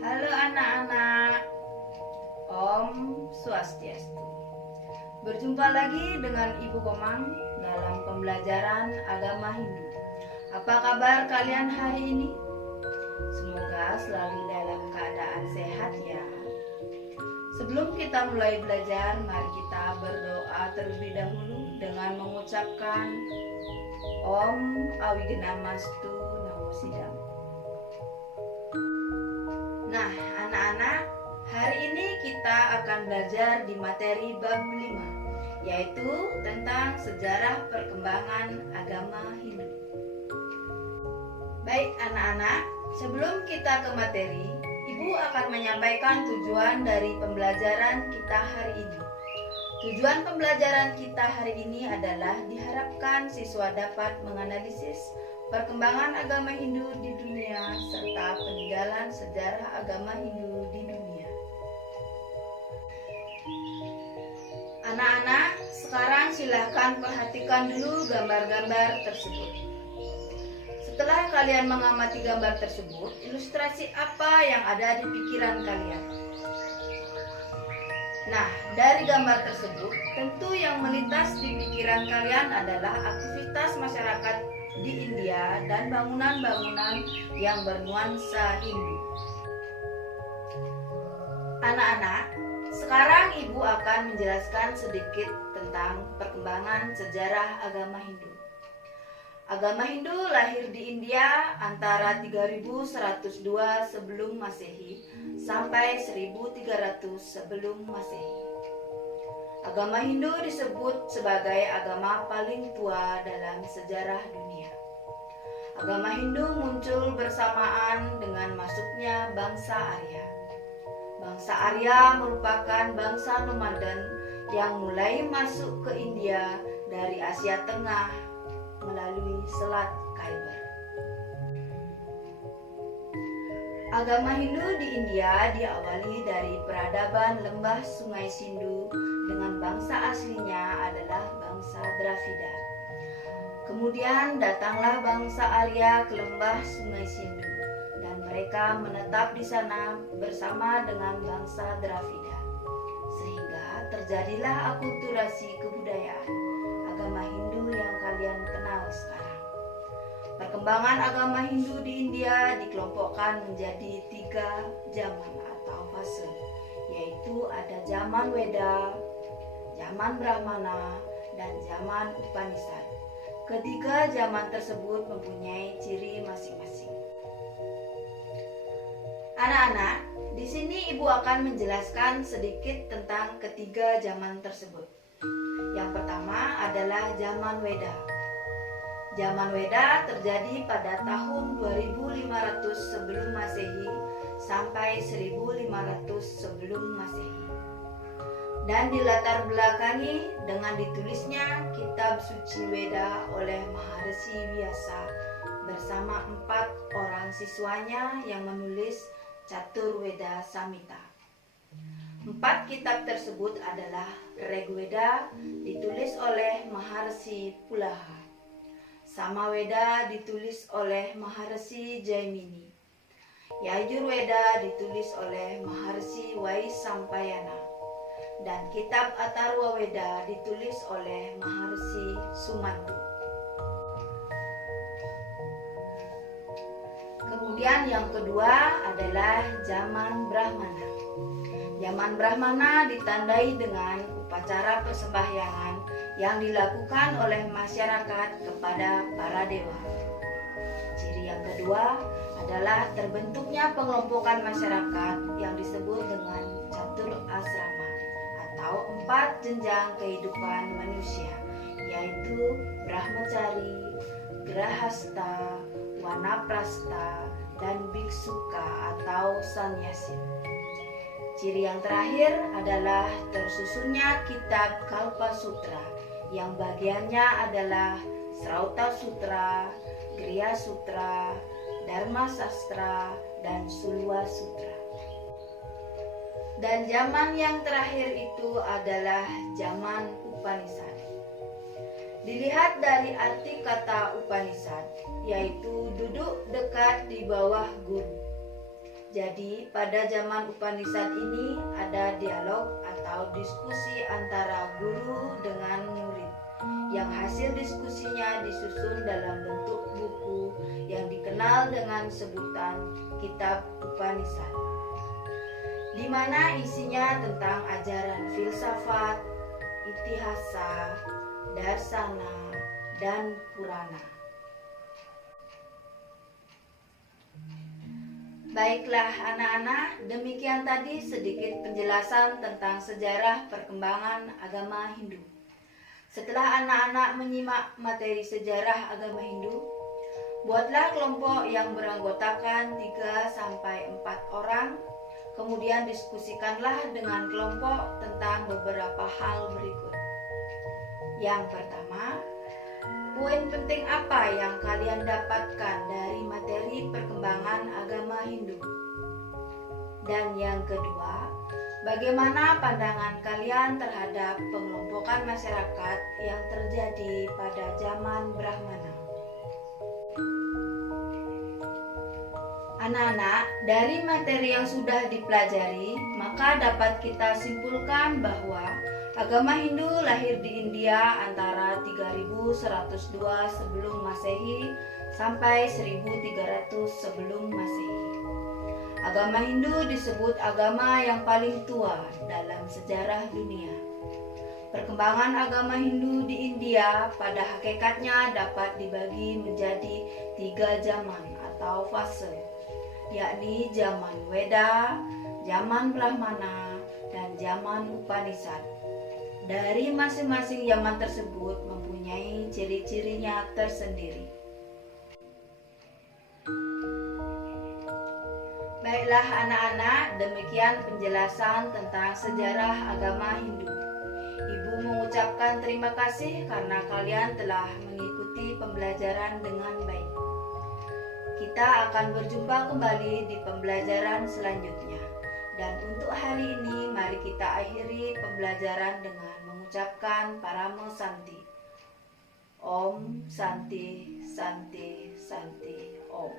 Halo anak-anak, Om Swastiastu. Berjumpa lagi dengan Ibu Komang dalam pembelajaran agama Hindu. Apa kabar kalian hari ini? Semoga selalu dalam keadaan sehat ya. Sebelum kita mulai belajar, mari kita berdoa terlebih dahulu dengan mengucapkan Om Awigenamastu Namo Sidam. Nah, anak-anak, hari ini kita akan belajar di materi bab 5, yaitu tentang sejarah perkembangan agama Hindu. Baik anak-anak, sebelum kita ke materi, Ibu akan menyampaikan tujuan dari pembelajaran kita hari ini. Tujuan pembelajaran kita hari ini adalah diharapkan siswa dapat menganalisis perkembangan agama Hindu di dunia serta peninggalan sejarah agama Hindu di dunia. Anak-anak, sekarang silahkan perhatikan dulu gambar-gambar tersebut. Setelah kalian mengamati gambar tersebut, ilustrasi apa yang ada di pikiran kalian? Nah, dari gambar tersebut, tentu yang melintas di pikiran kalian adalah aktivitas masyarakat di India dan bangunan-bangunan yang bernuansa Hindu. Anak-anak, sekarang Ibu akan menjelaskan sedikit tentang perkembangan sejarah agama Hindu. Agama Hindu lahir di India antara 3102 sebelum Masehi sampai 1300 sebelum Masehi. Agama Hindu disebut sebagai agama paling tua dalam sejarah dunia. Agama Hindu muncul bersamaan dengan masuknya bangsa Arya. Bangsa Arya merupakan bangsa nomaden yang mulai masuk ke India dari Asia Tengah melalui Selat Khyber. Agama Hindu di India diawali dari peradaban lembah Sungai Sindhu dengan bangsa aslinya adalah bangsa Dravida. Kemudian datanglah bangsa Arya ke lembah Sungai Sindhu dan mereka menetap di sana bersama dengan bangsa Dravida. Sehingga terjadilah akulturasi kebudayaan agama Hindu yang kalian kenal sekarang. Perkembangan agama Hindu di India dikelompokkan menjadi 3 zaman atau fase, yaitu ada zaman Weda, zaman Brahmana, dan zaman Upanishad. Ketiga zaman tersebut mempunyai ciri masing-masing. Anak-anak, di sini Ibu akan menjelaskan sedikit tentang ketiga zaman tersebut. Yang pertama adalah zaman Weda. Zaman Weda terjadi pada tahun 2500 sebelum Masehi sampai 1500 sebelum Masehi. Dan dilatar belakangi dengan ditulisnya kitab suci Weda oleh Maharshi Vyasa bersama 4 orang siswanya yang menulis Caturveda Samhita. 4 kitab tersebut adalah Rigveda ditulis oleh Maharshi Pulaha, Samaveda ditulis oleh Maharshi Jaimini, Yajurveda ditulis oleh Maharshi Vaisampayana, dan kitab Atharvaveda ditulis oleh Maharshi Sumanto. Kemudian yang kedua adalah zaman Brahmana. Zaman Brahmana ditandai dengan upacara persembahyangan yang dilakukan oleh masyarakat kepada para dewa. Ciri yang kedua adalah terbentuknya pengelompokan masyarakat yang disebut dengan catur asrama atau 4 jenjang kehidupan manusia, yaitu Brahmacari, Grahasta, Wanaprasta, dan Biksuka atau Sannyasi. Ciri yang terakhir adalah tersusunnya kitab Kalpa Sutra yang bagiannya adalah Srauta Sutra, Griya Sutra, Dharma Sastra, dan Sulwa Sutra. Dan zaman yang terakhir itu adalah zaman Upanishad. Dilihat dari arti kata Upanishad, yaitu duduk dekat di bawah guru. Jadi, pada zaman Upanishad ini ada dialog atau diskusi antara guru dengan murid, yang hasil diskusinya disusun dalam bentuk buku yang dikenal dengan sebutan Kitab Upanishad, di mana isinya tentang ajaran filsafat, itihasa, darsana, dan purana. Baiklah anak-anak, demikian tadi sedikit penjelasan tentang sejarah perkembangan agama Hindu. Setelah anak-anak menyimak materi sejarah agama Hindu, buatlah kelompok yang beranggotakan 3-4 orang, kemudian diskusikanlah dengan kelompok tentang beberapa hal berikut. Yang pertama, poin penting apa yang kalian dapatkan dari materi perkembangan agama Hindu? Dan yang kedua, bagaimana pandangan kalian terhadap pengelompokan masyarakat yang terjadi pada zaman Brahmana? Anak-anak, dari materi yang sudah dipelajari, maka dapat kita simpulkan bahwa agama Hindu lahir di India antara 3102 sebelum Masehi sampai 1300 sebelum Masehi. Agama Hindu disebut agama yang paling tua dalam sejarah dunia. Perkembangan agama Hindu di India pada hakikatnya dapat dibagi menjadi 3 zaman atau fase, yakni zaman Weda, zaman Brahmana, dan zaman Upanishad. Dari masing-masing zaman tersebut mempunyai ciri-cirinya tersendiri. Baiklah anak-anak, demikian penjelasan tentang sejarah agama Hindu. Ibu mengucapkan terima kasih karena kalian telah mengikuti pembelajaran dengan baik. Kita akan berjumpa kembali di pembelajaran selanjutnya. Dan untuk hari ini, mari kita akhiri pembelajaran dengan mengucapkan Paramo Santi. Om Santi Santi Santi Om.